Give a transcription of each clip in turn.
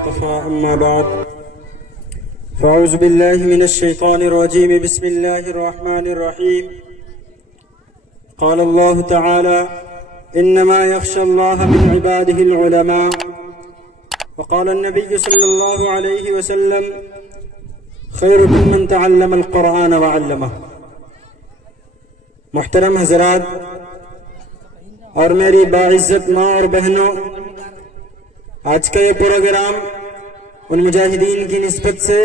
اصطفى أما بعد فأعوذ بالله من الشيطان الرجيم بسم الله الرحمن الرحيم قال الله تعالى إنما يخشى الله من عباده العلماء وقال النبي صلى الله عليه وسلم خيركم من تعلم القرآن وعلمه. محترم حضرات اور میری باعزت ماں اور بہنوں، آج کا یہ پروگرام ان مجاہدین کی نسبت سے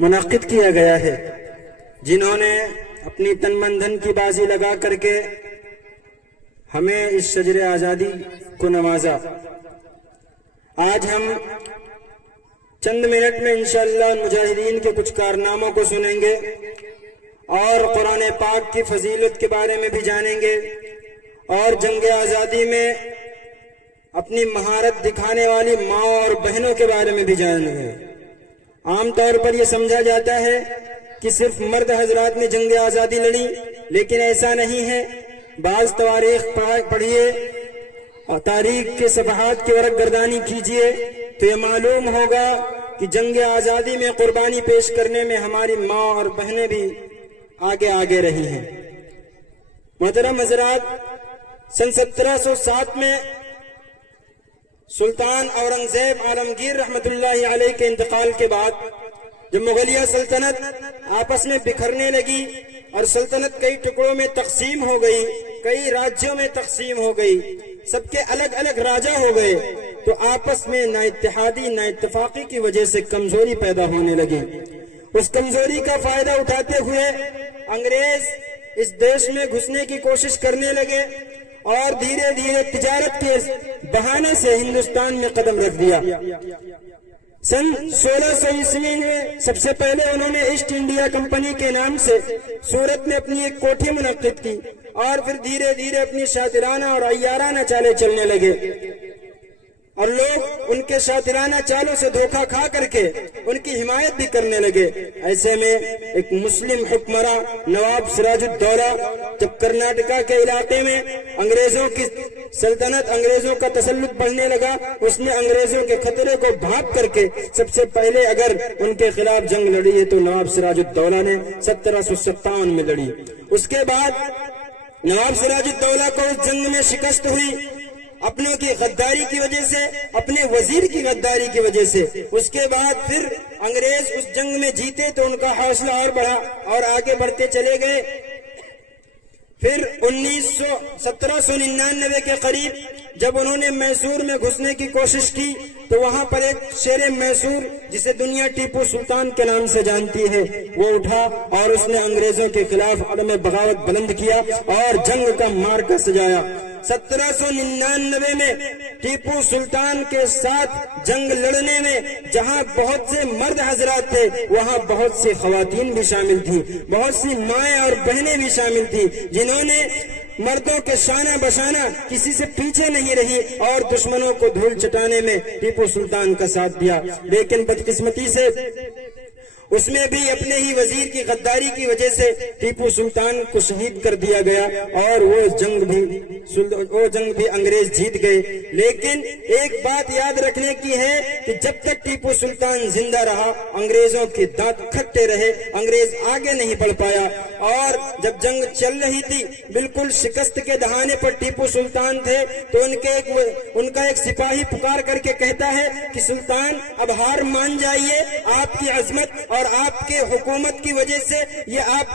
منعقد کیا گیا ہے جنہوں نے اپنی تن من دھن کی بازی لگا کر کے ہمیں اس شجر آزادی کو نوازا. آج ہم چند منٹ میں انشاءاللہ ان مجاہدین کے کچھ کارناموں کو سنیں گے اور قرآن پاک کی فضیلت کے بارے میں بھی جانیں گے اور جنگ آزادی میں اپنی مہارت دکھانے والی ماں اور بہنوں کے بارے میں بھی جانیں گے. عام طور پر یہ سمجھا جاتا ہے کہ صرف مرد حضرات نے جنگ آزادی لڑی، لیکن ایسا نہیں ہے. بعض تواریخ پڑھیے، تاریخ کے صفحات کی ورق گردانی کیجئے تو یہ معلوم ہوگا کہ جنگ آزادی میں قربانی پیش کرنے میں ہماری ماں اور بہنیں بھی آگے رہی ہیں. محترم حضرات، سن 1707 میں سلطان اورنگزیب عالمگیر رحمت اللہ علیہ کے انتقال کے بعد جب مغلیہ سلطنت آپس میں بکھرنے لگی اور سلطنت کئی ٹکڑوں میں تقسیم ہو گئی، کئی راجیوں میں تقسیم ہو گئی، سب کے الگ الگ راجہ ہو گئے، تو آپس میں نا اتحادی نا اتفاقی کی وجہ سے کمزوری پیدا ہونے لگی. اس کمزوری کا فائدہ اٹھاتے ہوئے انگریز اس دیش میں گھسنے کی کوشش کرنے لگے اور دھیرے دھیرے تجارت کے بہانے سے ہندوستان میں قدم رکھ دیا. سن 1600 میں سب سے پہلے انہوں نے ایسٹ انڈیا کمپنی کے نام سے سورت میں اپنی ایک کوٹھی منعقد کی اور پھر دھیرے دھیرے اپنی شاطرانہ اور عیارانہ چالیں چلنے لگے اور لوگ ان کے شاطرانہ چالوں سے دھوکہ کھا کر کے ان کی حمایت بھی کرنے لگے. ایسے میں ایک مسلم حکمراں نواب سراج الدولہ جب کرناٹکا کے علاقے میں انگریزوں کی سلطنت، انگریزوں کا تسلط بڑھنے لگا، اس نے انگریزوں کے خطرے کو بھانپ کر کے سب سے پہلے اگر ان کے خلاف جنگ لڑی ہے تو نواب سراج الدولہ نے 1757 میں لڑی. اس کے بعد نواب سراج الدولہ کو اس جنگ میں شکست ہوئی، اپنوں کی غداری کی وجہ سے، اپنے وزیر کی غداری کی وجہ سے. اس کے بعد پھر انگریز اس جنگ میں جیتے تو ان کا حوصلہ اور بڑھا اور آگے بڑھتے چلے گئے. پھر 1799 کے قریب جب انہوں نے میسور میں گھسنے کی کوشش کی تو وہاں پر ایک شیر میسور جسے دنیا ٹیپو سلطان کے نام سے جانتی ہے وہ اٹھا اور اس نے انگریزوں کے خلاف عدم بغاوت بلند کیا اور جنگ کا مارکا سجایا. 1799 میں ٹیپو سلطان کے ساتھ جنگ لڑنے میں جہاں بہت سے مرد حضرات تھے وہاں بہت سی خواتین بھی شامل تھیں، بہت سی مائیں اور بہنیں بھی شامل تھیں جنہوں نے مردوں کے شانہ بشانہ کسی سے پیچھے نہیں رہی اور دشمنوں کو دھول چٹانے میں ٹیپو سلطان کا ساتھ دیا. لیکن بدقسمتی سے اس میں بھی اپنے ہی وزیر کی غداری کی وجہ سے ٹیپو سلطان کو شہید کر دیا گیا اور وہ جنگ بھی انگریز جیت گئے. لیکن ایک بات یاد رکھنے کی ہے کہ جب تک ٹیپو سلطان زندہ رہا انگریزوں کے دانت کھٹے رہے، انگریز آگے نہیں بڑھ پایا. اور جب جنگ چل رہی تھی بالکل شکست کے دہانے پر ٹیپو سلطان تھے تو ان کا ایک سپاہی پکار کر کے کہتا ہے کہ سلطان اب ہار مان جائیے، آپ کی عظمت اور آپ کے حکومت کی وجہ سے یہ آپ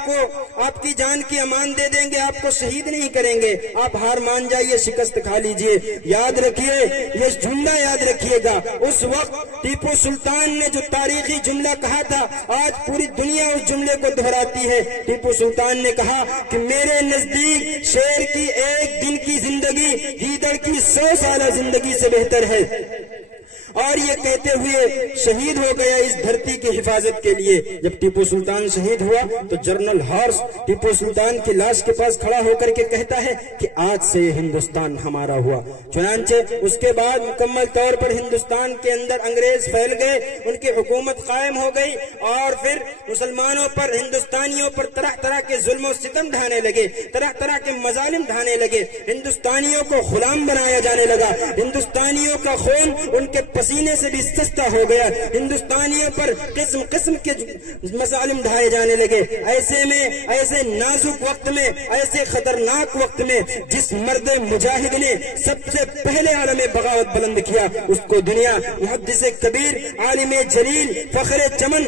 کی جان کی امان دے دیں گے، آپ کو شہید نہیں کریں گے، آپ ہار مان جائیے، شکست کھا لیجئے. یاد رکھیے، یہ جملہ یاد رکھیے گا، اس وقت ٹیپو سلطان نے جو تاریخی جملہ کہا تھا آج پوری دنیا اس جملے کو دہراتی ہے. ٹیپو سلطان نے کہا کہ میرے نزدیک شیر کی ایک دن کی زندگی گیدڑ کی 100 سالہ زندگی سے بہتر ہے. اور یہ کہتے ہوئے شہید ہو گیا اس دھرتی کی حفاظت کے لیے. جب ٹیپو سلطان شہید ہوا تو جنرل ہارس ٹیپو سلطان کی لاش کے پاس کھڑا ہو کر کے کہتا ہے کہ آج سے یہ ہندوستان ہمارا ہوا. چنانچہ اس کے بعد مکمل طور پر ہندوستان کے اندر انگریز پھیل گئے، ان کی حکومت قائم ہو گئی اور پھر مسلمانوں پر، ہندوستانیوں پر طرح طرح کے ظلم و ستم ڈھانے لگے، طرح طرح کے مظالم ڈھانے لگے، ہندوستانیوں کو غلام بنایا جانے لگا، ہندوستانیوں کا خون ان کے پسینے سے بھی سستا ہو گیا، ہندوستانیوں پر قسم قسم کے مظالم ڈھائے جانے لگے۔ ایسے میں، ایسے نازک وقت میں، ایسے خطرناک وقت میں جس مرد مجاہد نے سب سے پہلے عالم بغاوت بلند کیا، اس کو دنیا محدث کبیر، عالم جلیل، فخر چمن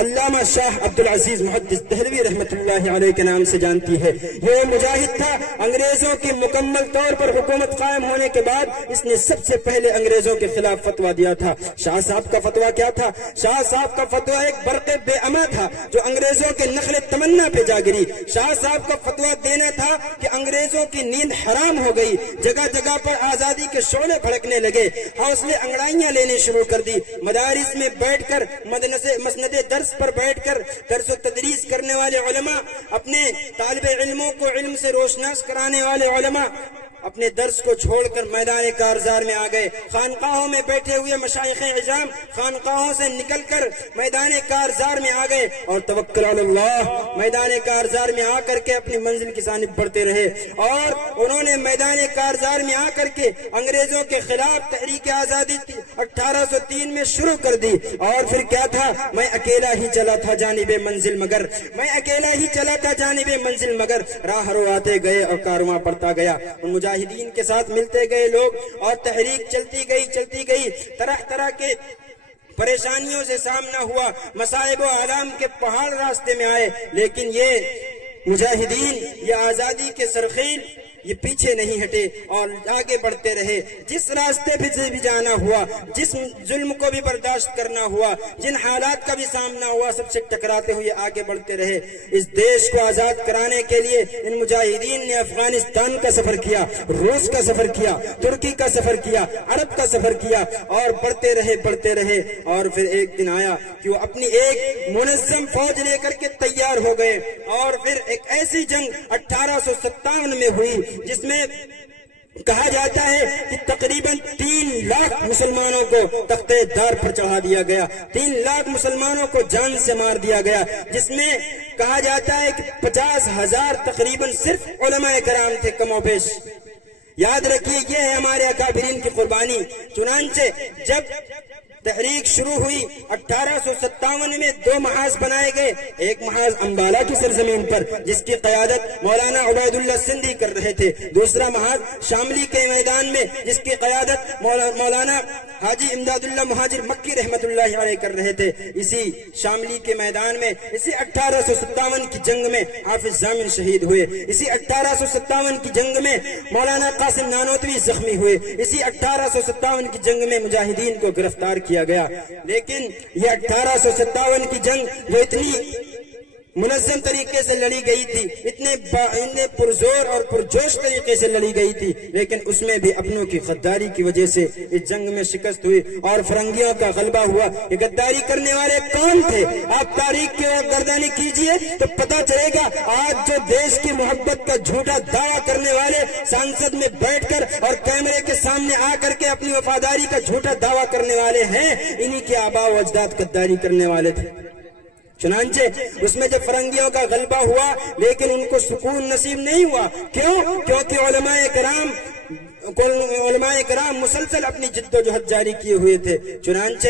علامہ شاہ عبدالعزیز محدث دہلوی رحمت اللہ علیہ کے نام سے جانتی ہے۔ یہ مجاہد تھا، انگریزوں کی مکمل طور پر حکومت قائم ہونے کے بعد اس نے سب سے پہلے انگریزوں کے خلاف فتویٰ دیا تھا۔ شاہ صاحب کا فتویٰ کیا تھا؟ شاہ صاحب کا فتویٰ ایک برق بے اما تھا جو انگریزوں کے نخل تمنا پہ جا گری۔ شاہ صاحب کا فتویٰ دینا تھا کہ انگریزوں کی نیند حرام ہو گئی، جگہ جگہ پر آزادی کے شعلے بھڑکنے لگے، حوصلے انگڑائیاں لینے شروع کر دی۔ مدارس میں بیٹھ کر، مسند درس پر بیٹھ کر درس و تدریس کرنے والے علماء، اپنے طالب علموں کو علم سے روشناس کرانے والے علماء اپنے درس کو چھوڑ کر میدان کارزار میں آ گئے۔ خانقاہوں میں بیٹھے ہوئے مشائخ عظام خانقاہوں سے نکل کر میدان کارزار میں آ گئے اور توکل علی اللہ میدان کارزار میں آ کر کے اپنی منزل کی جانب بڑھتے رہے، اور انہوں نے میدان کارزار میں آ کر کے انگریزوں کے خلاف تحریک آزادی 1803 میں شروع کر دی۔ اور پھر کیا تھا؟ میں اکیلا ہی چلا تھا جانب منزل مگر، میں اکیلا ہی چلا تھا جانب منزل مگر، راہ رو آتے گئے اور کارواں پڑتا گیا۔ ان مجاہدین کے ساتھ ملتے گئے لوگ اور تحریک چلتی گئی، طرح طرح کے پریشانیوں سے سامنا ہوا، مصائب و آلام کے پہاڑ راستے میں آئے، لیکن یہ مجاہدین، یہ آزادی کے سرخیل، یہ پیچھے نہیں ہٹے اور آگے بڑھتے رہے۔ جس راستے پہ سے بھی جانا ہوا، جس ظلم کو بھی برداشت کرنا ہوا، جن حالات کا بھی سامنا ہوا، سب سے ٹکراتے ہوئے آگے بڑھتے رہے۔ اس دیش کو آزاد کرانے کے لیے ان مجاہدین نے افغانستان کا سفر کیا، روس کا سفر کیا، ترکی کا سفر کیا، عرب کا سفر کیا، اور بڑھتے رہے اور پھر ایک دن آیا کہ وہ اپنی ایک منظم فوج لے کر کے تیار ہو گئے، اور پھر ایک ایسی جنگ 1857 میں ہوئی جس میں کہا جاتا ہے کہ تقریباً 3 لاکھ مسلمانوں کو تختے دار پر چڑھا دیا گیا، 3 لاکھ مسلمانوں کو جان سے مار دیا گیا، جس میں کہا جاتا ہے کہ 50,000 تقریباً صرف علماء کرام تھے کم و بیش۔ یاد رکھیے، یہ ہے ہمارے اکابرین کی قربانی۔ چنانچہ جب تحریک شروع ہوئی 1857 میں 2 محاذ بنائے گئے، ایک محاذ امبالہ کی سرزمین پر جس کی قیادت مولانا عبید اللہ سندھی کر رہے تھے، دوسرا محاذ شاملی کے میدان میں جس کی قیادت مولانا حاجی امداد اللہ مہاجر مکی رحمت اللہ علیہ کر رہے تھے۔ اسی شاملی کے میدان میں اسی 1857 کی جنگ میں حافظ ضامن شہید ہوئے، اسی 1857 کی جنگ میں مولانا قاسم نانوتوی زخمی ہوئے، اسی 1857 کی جنگ میں مجاہدین کو گرفتار کیا گیا۔ لیکن یہ 1857 کی جنگ جو اتنی منظم طریقے سے لڑی گئی تھی، اتنے پرزور اور پرجوش طریقے سے لڑی گئی تھی، لیکن اس میں بھی اپنوں کی غداری کی وجہ سے اس جنگ میں شکست ہوئی اور فرنگیوں کا غلبہ ہوا۔ یہ غداری کرنے والے کون تھے؟ آپ تاریخ کی گردانی کیجئے تو پتا چلے گا۔ آج جو دیش کی محبت کا جھوٹا دعویٰ کرنے والے سانسد میں بیٹھ کر اور کیمرے کے سامنے آ کر کے اپنی وفاداری کا جھوٹا دعویٰ کرنے والے ہیں، انہی کے آباء و اجداد غداری کرنے والے تھے۔ چنانچہ اس میں جب فرنگیوں کا غلبہ ہوا لیکن ان کو سکون نصیب نہیں ہوا۔ کیوں؟ کیونکہ علماء کرام مسلسل اپنی جد و جہد جاری کیے ہوئے تھے۔ چنانچہ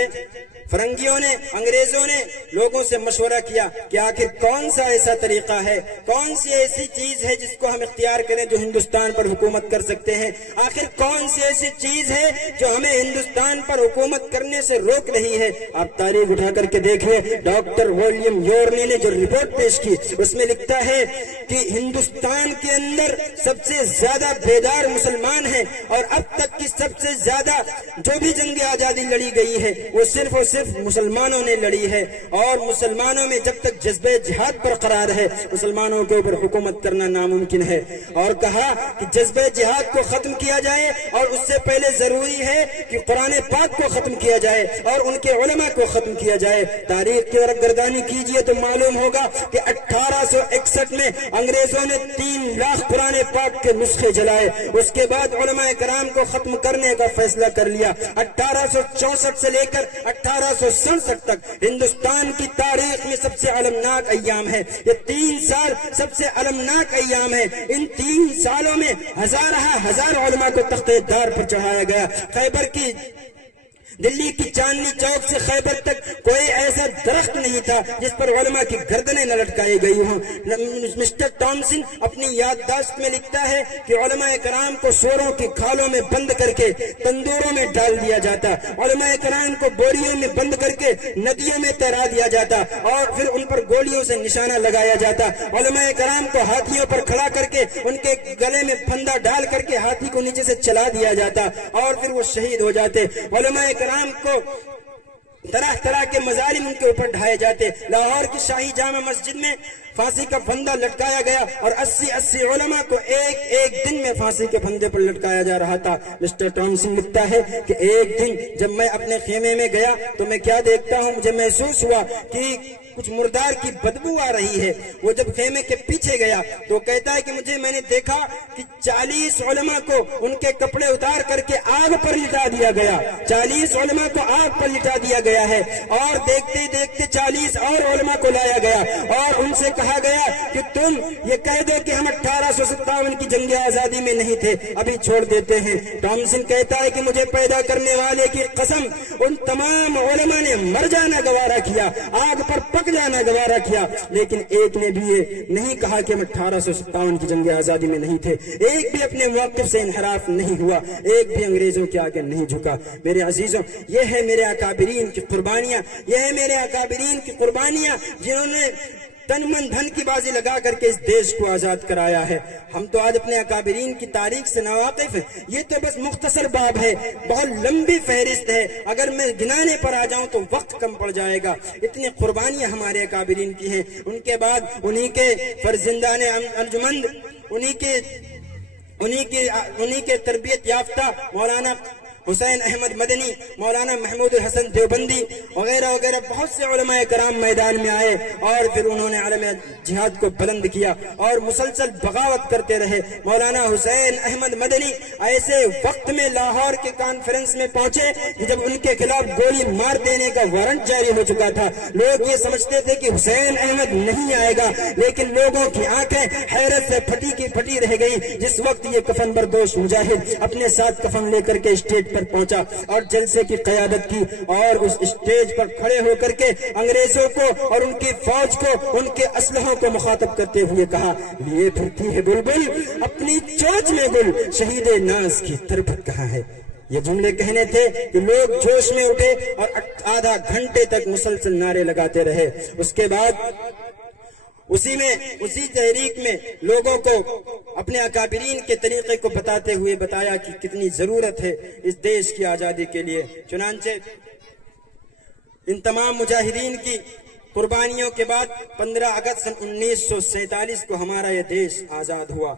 فرنگیوں نے، انگریزوں نے لوگوں سے مشورہ کیا کہ آخر کون سا ایسا طریقہ ہے، کون سی ایسی چیز ہے جس کو ہم اختیار کریں جو ہندوستان پر حکومت کر سکتے ہیں، آخر کون سی ایسی چیز ہے جو ہمیں ہندوستان پر حکومت کرنے سے روک رہی ہے۔ آپ تاریخ اٹھا کر کے دیکھیے، ڈاکٹر ولیم یورنی نے جو رپورٹ پیش کی اس میں لکھتا ہے کہ ہندوستان کے اندر سب سے زیادہ بیدار مسلمان ہیں، اور اب تک کی سب سے زیادہ جو بھی جنگ آزادی لڑی گئی ہے وہ صرف اور صرف مسلمانوں نے لڑی ہے، اور مسلمانوں میں جب تک جذبہ جہاد برقرار ہے مسلمانوں کے اوپر حکومت کرنا ناممکن ہے۔ اور کہا کہ جذبہ جہاد کو ختم کیا جائے، اور اس سے پہلے ضروری ہے کہ قرآن پاک کو ختم کیا جائے اور ان کے علماء کو ختم کیا جائے۔ تاریخ کی گردانی کیجئے تو معلوم ہوگا کہ 1861 میں انگریزوں نے 3 لاکھ قرآن پاک کے نسخے جلائے، اس کے بعد علماء کرام کو ختم کرنے کا فیصلہ کر لیا۔ 1864 سے لے کر 1867 تک ہندوستان کی تاریخ میں سب سے المناک ایام ہے۔ یہ 3 سال سب سے المناک ایام ہے۔ ان 3 سالوں میں ہزار علماء کو تخت دار پر چڑھایا گیا۔ خیبر کی دلی کی چاندنی چوک سے خیبر تک کوئی ایسا درخت نہیں تھا جس پر علماء کی گردنیں نہ لٹکائی گئی ہوں۔ مسٹر ٹامسن اپنی یادداشت میں لکھتا ہے کہ علماء کرام کو سوروں کی کھالوں میں بند کر کے تندوروں میں ڈال دیا جاتا، علماء کرام کو بوریوں میں بند کر کے ندیوں میں تیرا دیا جاتا اور پھر ان پر گولیوں سے نشانہ لگایا جاتا، علماء کرام کو ہاتھیوں پر کھڑا کر کے ان کے گلے میں پھندا ڈال کر کے ہاتھی کو نیچے سے چلا دیا جاتا اور پھر وہ شہید ہو جاتے، علماء کرام کو طرح طرح کے مظالم ان کے اوپر ڈھائے جاتے۔ لاہور کی شاہی جامع مسجد میں پھانسی کا پھندا لٹکایا گیا اور 80 علماء کو ایک دن میں پھانسی کے پھندے پر لٹکایا جا رہا تھا۔ مسٹر ٹامسن لکھتا ہے کہ ایک دن جب میں اپنے خیمے میں گیا تو میں کیا دیکھتا ہوں، مجھے محسوس ہوا کہ کچھ مردار کی بدبو آ رہی ہے۔ وہ جب خیمے کے پیچھے گیا تو کہتا ہے کہ میں نے دیکھا کہ 40 علماء کو ان کے کپڑے اتار کر کے آگ پر لٹا دیا گیا، 40 علماء کو آگ پر لٹا دیا گیا ہے اور دیکھتے دیکھتے 40 اور علماء کو لایا گیا اور ان سے کہا گیا کہ تم یہ کہہ دو کہ ہم 1857 کی جنگ آزادی میں نہیں تھے، ابھی چھوڑ دیتے ہیں۔ ٹامسن کہتا ہے کہ مجھے پیدا کرنے والے کی قسم، ان تمام علماء نے مر جانا گوارا کیا، آگ پر پک جانا گوارا کیا، لیکن ایک نے بھی یہ نہیں کہا کہ ہم 1857 کی جنگ آزادی میں نہیں تھے، ایک بھی اپنے موقف سے انحراف نہیں ہوا، ایک بھی انگریزوں کے آگے نہیں جھکا۔ میرے عزیزوں، یہ ہے میرے اکابرین کی قربانیاں، یہ ہے میرے اکابرین کی قربانیاں جنہوں نے تن من دھن کی بازی لگا کر کے اس دیش کو آزاد کرایا ہے۔ ہم تو آج اپنے اکابرین کی تاریخ سے ناواقف ہیں، یہ تو بس مختصر باب ہے، بہت لمبی فہرست ہے، اگر میں گنانے پر آ جاؤں تو وقت کم پڑ جائے گا۔ اتنی قربانیاں ہمارے اکابرین کی ہیں۔ ان کے بعد انہی کے فرزندان ارجمند، انہی کے تربیت یافتہ مولانا حسین احمد مدنی، مولانا محمود الحسن دیوبندی وغیرہ وغیرہ بہت سے علماء کرام میدان میں آئے اور پھر انہوں نے عالم جہاد کو بلند کیا اور مسلسل بغاوت کرتے رہے۔ مولانا حسین احمد مدنی ایسے وقت میں لاہور کے کانفرنس میں پہنچے کہ جب ان کے خلاف گولی مار دینے کا وارنٹ جاری ہو چکا تھا۔ لوگ یہ سمجھتے تھے کہ حسین احمد نہیں آئے گا، لیکن لوگوں کی آنکھیں حیرت سے پھٹی کی پھٹی رہ گئی جس وقت یہ کفن بردوش مجاہد اپنے ساتھ کفن لے کر کے اسٹیج پر پہنچا اور جلسے کی قیادت کی اور اس اسٹیج پر کھڑے ہو کر کے انگریزوں کو اور ان کی فوج کو، ان کے اسلحوں کو مخاطب کرتے ہوئے کہا، لیے پھرتی ہے بلبل اپنی چونچ میں گل، شہید ناز کی تربت کہاں ہے۔ یہ جملے کہنے تھے کہ لوگ جوش میں اٹھے اور آدھا گھنٹے تک مسلسل نعرے لگاتے رہے۔ اس کے بعد اسی تحریک میں لوگوں کو اپنے اکابرین کے طریقے کو بتاتے ہوئے بتایا کہ کتنی ضرورت ہے اس دیش کی آزادی کے لیے۔ چنانچہ ان تمام مجاہدین کی قربانیوں کے بعد 15 اگست سن 1947 کو ہمارا یہ دیش آزاد ہوا۔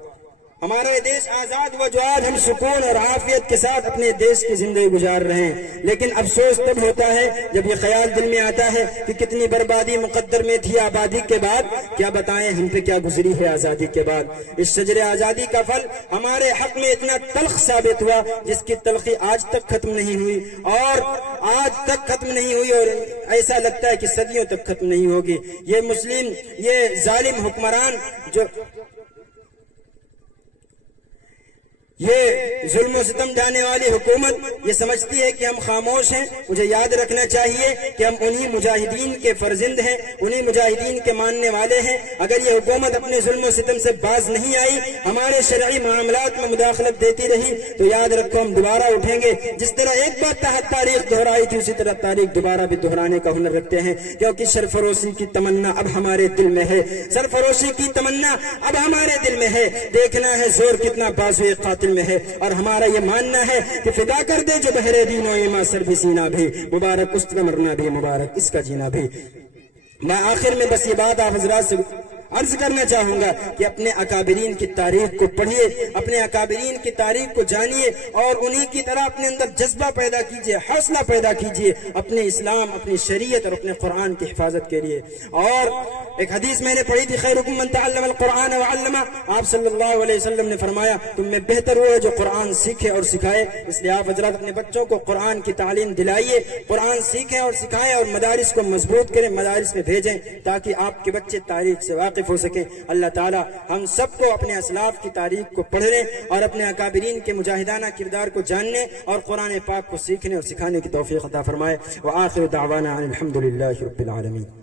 ہمارا یہ دیش آزاد ہوا جو آج ہم سکون اور عافیت کے ساتھ اپنے دیش کی زندگی گزار رہے ہیں، لیکن افسوس تب ہوتا ہے جب یہ خیال دل میں آتا ہے کہ کتنی بربادی مقدر میں تھی آبادی کے بعد، کیا بتائیں ہم پہ کیا گزری ہے آزادی کے بعد۔ اس شجر آزادی کا پھل ہمارے حق میں اتنا تلخ ثابت ہوا جس کی تلخی آج تک ختم نہیں ہوئی اور ایسا لگتا ہے کہ صدیوں تک ختم نہیں ہوگی۔ یہ ظالم حکمران جو یہ ظلم و ستم ڈھانے والی حکومت یہ سمجھتی ہے کہ ہم خاموش ہیں۔ مجھے یاد رکھنا چاہیے کہ ہم انہی مجاہدین کے فرزند ہیں، انہی مجاہدین کے ماننے والے ہیں۔ اگر یہ حکومت اپنے ظلم و ستم سے باز نہیں آئی، ہمارے شرعی معاملات میں مداخلت دیتی رہی، تو یاد رکھو ہم دوبارہ اٹھیں گے۔ جس طرح ایک بار تاریخ دہرائی تھی اسی طرح تاریخ دوبارہ بھی دہرانے کا ہنر رکھتے ہیں، کیونکہ سرفروشی کی تمنا اب ہمارے دل میں ہے، سرفروشی کی تمنا اب ہمارے دل میں ہے۔ دیکھنا ہے زور کتنا بازوئے قاتل میں ہے، اور ہمارا یہ ماننا ہے کہ فدا کر دے جو بہرے دین و ایما سر بھی سینا بھی، مبارک اس کا مرنا بھی، مبارک اس کا جینا بھی۔ میں آخر میں بس یہ بات آپ حضرات سے عرض کرنا چاہوں گا کہ اپنے اکابرین کی تاریخ کو پڑھیے، اپنے اکابرین کی تاریخ کو جانیے اور انہی کی طرح اپنے اندر جذبہ پیدا کیجیے، حوصلہ پیدا کیجیے اپنے اسلام، اپنی شریعت اور اپنے قرآن کی حفاظت کے لیے۔ اور ایک حدیث میں نے پڑھی تھی، خیرکم من تعلم القرآن وعلمہ، آپ صلی اللہ علیہ وسلم نے فرمایا تم میں بہتر وہ ہے جو قرآن سیکھے اور سکھائے۔ اس لیے آپ حضرات اپنے بچوں کو قرآن کی تعلیم دلائیے، قرآن سیکھیں اور سکھائیں اور مدارس کو مضبوط کریں، مدارس میں بھیجیں تاکہ آپ کے بچے تاریخ سے واقف واقف ہو سکیں۔ اللہ تعالی ہم سب کو اپنے اسلاف کی تاریخ کو پڑھنے اور اپنے اکابرین کے مجاہدانہ کردار کو جاننے اور قرآن پاک کو سیکھنے اور سکھانے کی توفیق عطا فرمائے۔ وآخر دعوانا ان الحمد للہ رب العالمین۔